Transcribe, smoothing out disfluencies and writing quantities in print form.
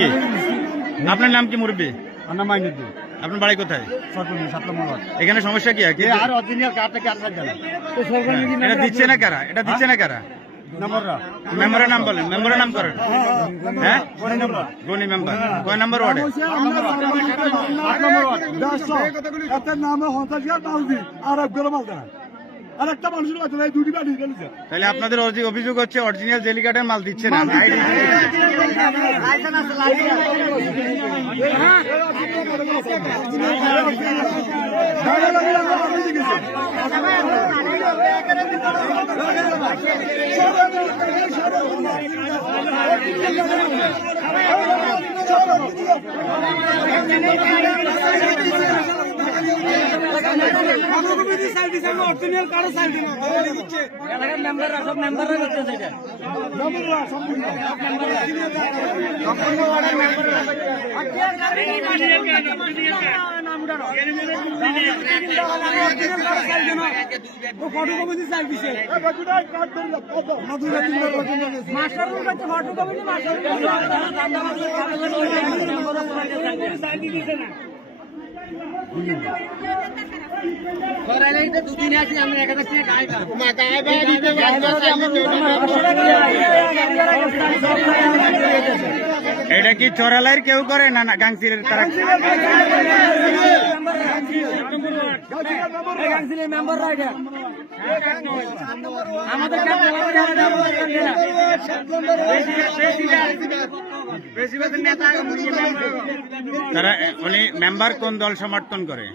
কি আপনার নাম কি মুরব্বী? আমার মাইনুদ্দিন। আপনার বাড়ি কোথায়? সরকারি 7 নম্বর ওয়ার্ড। এখানে সমস্যা কি? আর অরিজিনাল কার্ডটা কার সাথে গেল? এটা দিচ্ছে না কারা? এটা দিচ্ছে না কারা? নম্বররা মেম্বারের নাম বলেন, মেম্বারের নাম করেন। হ্যাঁ, কোন নম্বর? গনি মেম্বার কয় নম্বর ওয়ার্ডে? 8 নম্বর ওয়ার্ড। একটা নামে হন্তাজিয়া বাউজি আর এক গরম আলদা আর একটা মানুষের বাচ্চা এই দুটি বাড়ি গেল। তাহলে আপনাদের অভিযোগ হচ্ছে অরিজিনাল জেলি কার্ডের মাল দিচ্ছে না। এটা কি চোরালাইয়ের কেউ করে না না গাংসিরের তারা? তারা উনি মেম্বার কোন দল সমর্থন করে?